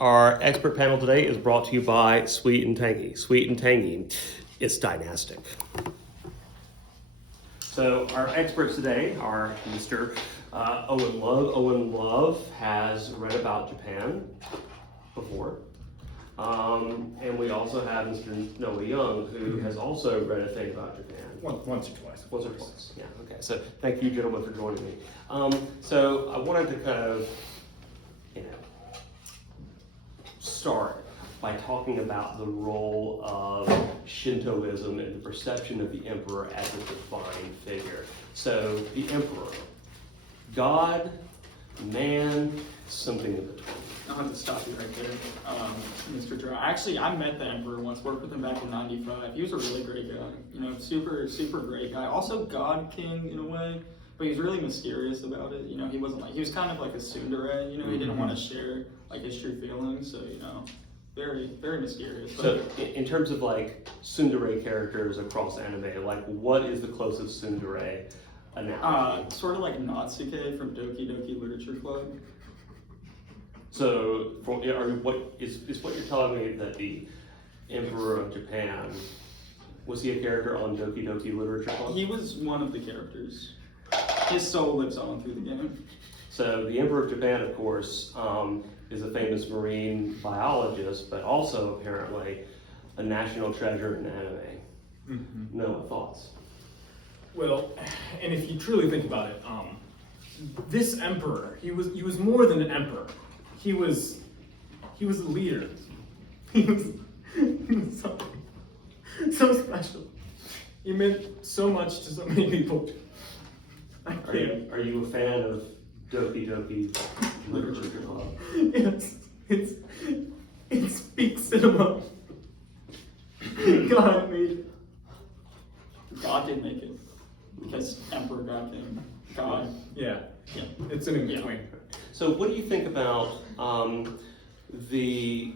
Our expert panel today is brought to you by Sweet and Tangy. Sweet and Tangy, it's dynastic. So our experts today are Mr. Owen Love. Owen Love has read about Japan before. And we also have Mr. Noah Young, who has also read a thing about Japan. Once or twice. Once or twice, yeah, okay. So thank you, gentlemen, for joining me. So I wanted to kind of, start by talking about the role of Shintoism and the perception of the emperor as a divine figure. So the emperor, God, man, something in between. I'll have to stop you right there, Mr. Dry. Actually, I met the Emperor once, worked with him back in '95. He was a really great guy, super, super great guy. Also God King in a way, but he was really mysterious about it. He wasn't he was kind of like a tsundere, he didn't want to share his true feelings, so, very, very mysterious. So in terms of tsundere characters across anime, what is the closest tsundere analogy? Sort of like Natsuke from Doki Doki Literature Club. So, what you're telling me that the Emperor of Japan, was he a character on Doki Doki Literature Club? He was one of the characters. His soul lives on through the game. So the Emperor of Japan, of course, is a famous marine biologist, but also apparently a national treasure in anime. Mm-hmm. No thoughts? Well, and if you truly think about it, this emperor, he was more than an emperor. He was a leader. He was so special. He meant so much to so many people. Are you a fan of Doki Doki Literature Club? Yes, it's peak cinema. God made it. God did make it, because Emperor God came. God. Yeah, Yeah. it's an in-between. So what do you think about the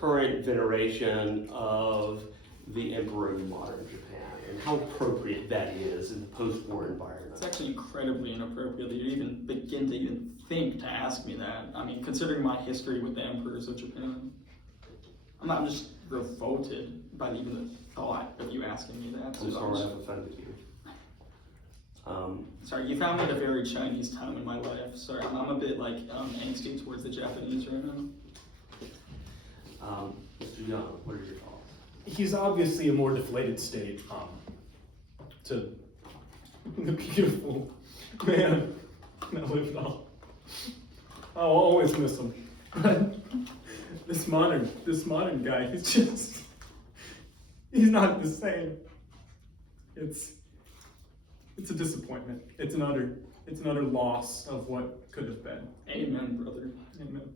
current veneration of the emperor in modern Japan and how appropriate that is in the post-war environment? It's actually incredibly inappropriate that you even begin to even think to ask me that. I mean, considering my history with the emperors of Japan, I'm just revolted by even the thought of you asking me that. I'm sorry I've offended you. Sorry, you found me at a very Chinese time in my life. Sorry, I'm a bit angsty towards the Japanese right now. Mr. Young, what are your thoughts? He's obviously a more deflated state to the beautiful man that lived on. I'll always miss him. But this modern guy, he's not the same. It's a disappointment. It's an utter loss of what could have been. Amen, brother. Amen.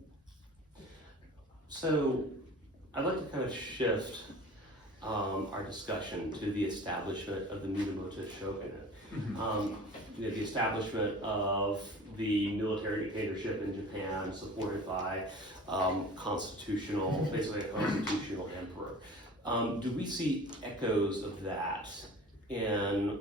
So, I'd like to kind of shift our discussion to the establishment of the Minamoto shogunate. Mm-hmm. The establishment of the military dictatorship in Japan, supported by basically a constitutional emperor. Do we see echoes of that in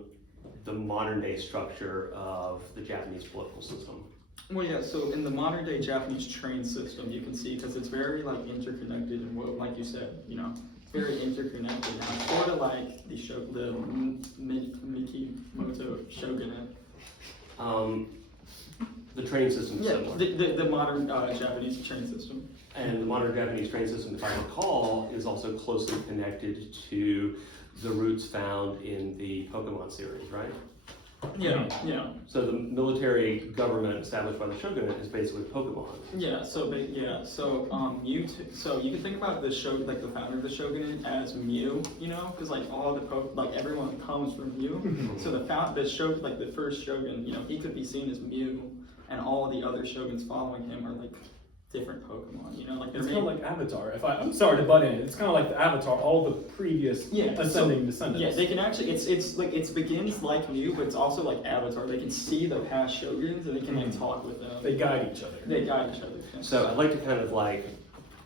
the modern day structure of the Japanese political system? Well, yeah, so in the modern day Japanese train system, you can see, because it's very interconnected and like you said, it's very interconnected. Now, it's sort of like the Mikimoto shogunate. The train system is similar. The modern Japanese train system. And the modern Japanese train system, if I recall, is also closely connected to the roots found in the Pokemon series, right? Yeah, yeah. So the military government established by the shogunate is basically Pokemon. Yeah, so Mewtwo. So you can think about the the founder of the shogunate as Mew, because all the everyone comes from Mew. So the first shogun, he could be seen as Mew, and all the other shoguns following him are different Pokemon, It's kind of like Avatar. I'm sorry to butt in. It's kind of like the Avatar. All the previous ascending descendants. Yeah, they can actually. It begins like Mew, but it's also like Avatar. They can see the past shoguns and they can talk with them. They guide each other. Yeah. So I'd like to kind of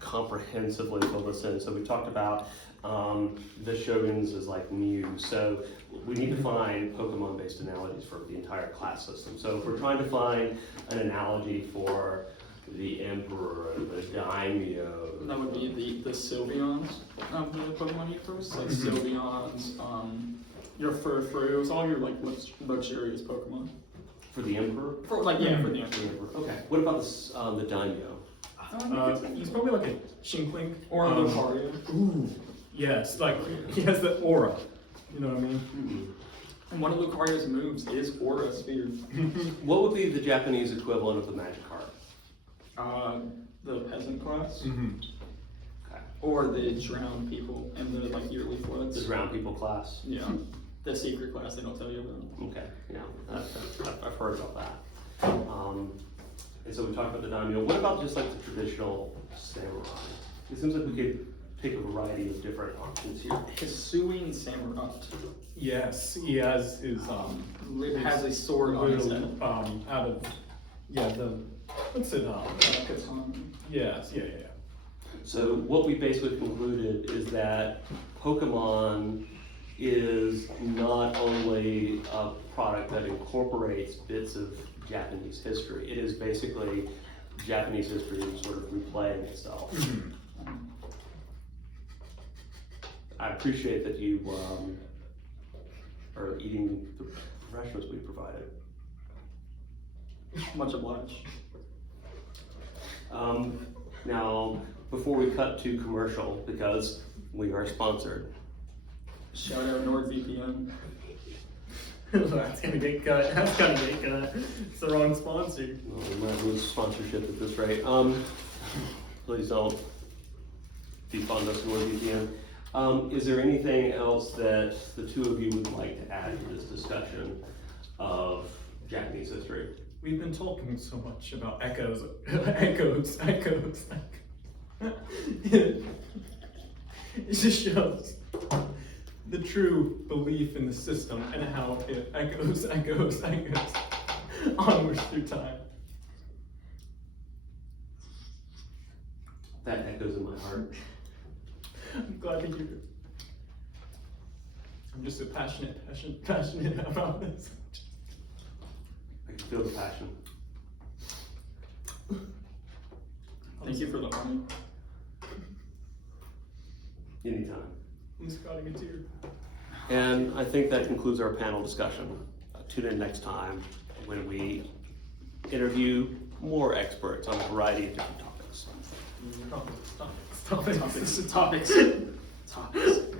comprehensively fill this in. So we talked about the shoguns as Mew. So we need to find Pokemon-based analogies for the entire class system. So if we're trying to find an analogy for the Emperor, the Daimyo. That would be the Sylveons of the Pokemon universe, like Sylveons, your Furfrus, all your like luxurious Pokemon. For the Emperor? For like yeah, for the The Emperor. Emperor. Okay. What about the Daimyo? He's probably like a Shinkling. Or a Lucario. Ooh, yes, like he has the aura. You know what I mean? And one of Lucario's moves is Aura Sphere. What would be the Japanese equivalent of the Magikarp? The peasant class. Okay. Or the drowned people and the like yearly floods. The Drowned People class. Yeah. The secret class they don't tell you about. Okay, yeah, I've heard about that. And so we talked about the Daimyo. What about just like the traditional samurai? It seems like we could pick a variety of different options here. Hisuian Samurott. Yes, he has his Has a sword on his little head. out of the what's it Katana. yes, yeah. So what we basically concluded is that Pokemon is not only a product that incorporates bits of Japanese history, it is basically Japanese history sort of replaying itself. I appreciate that you are eating the refreshments we provided. Much obliged. Now, before we cut to commercial, because we are sponsored, Shout out NordVPN. That's gonna get cut. That's gonna get cut. It's the wrong sponsor. well, we might lose sponsorship at this rate. Please don't defund us, NordVPN. Is there anything else that the two of you would like to add to this discussion of Japanese history? We've been talking so much about echoes. It just shows the true belief in the system and how it echoes onwards through time. That echoes in my heart. I'm glad to hear it. I'm just so passionate about this. I can feel the passion. Thank you for the honey. Anytime. I'm scalding a tear. And I think that concludes our panel discussion. Tune in next time when we interview more experts on a variety of different topics. Stop it. Topics.